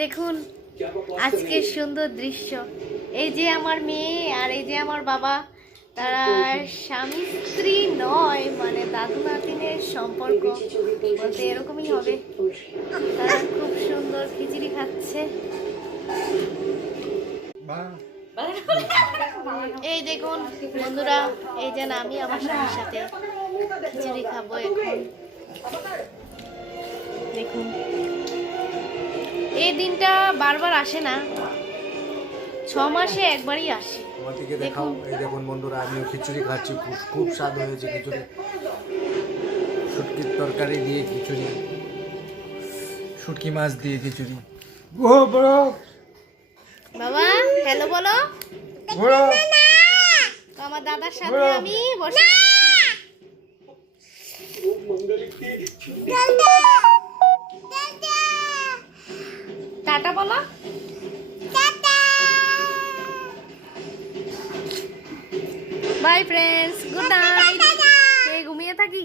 দেখুন আজকে সুন্দর দৃশ্য। এই যে আমার মেয়ে আর এই যে আমার বাবা, তারা স্বামী স্ত্রী নয়, মানে দাদু নাতিনের সম্পর্ক বলতে এরকমই হবে। তারা খুব সুন্দর খিচুড়ি খাচ্ছে। এই দেখুন বন্ধুরা, এই যে আমি আমার স্বামীর সাথে খিচুড়ি খাবো এখন। দেখুন এই দিনটা বারবার আসে না, 6 মাসে একবারই আসে। আমাদেরকে দেখাও। এই দেখুন বন্ধুরা, আমিও খিচুড়ি খাচ্ছি, খুব স্বাদ হয়েছে খিচুড়ি। শুটকির তরকারি দিয়ে খিচুড়ি, শুটকি মাছ দিয়ে খিচুড়ি। ও বড় বাবা হ্যালো বলো। বড় তো আমার দাদার সাথে আমি বসে আছি। টাটা বলো। By friends, good night. ঘুমিয়ে থাকি।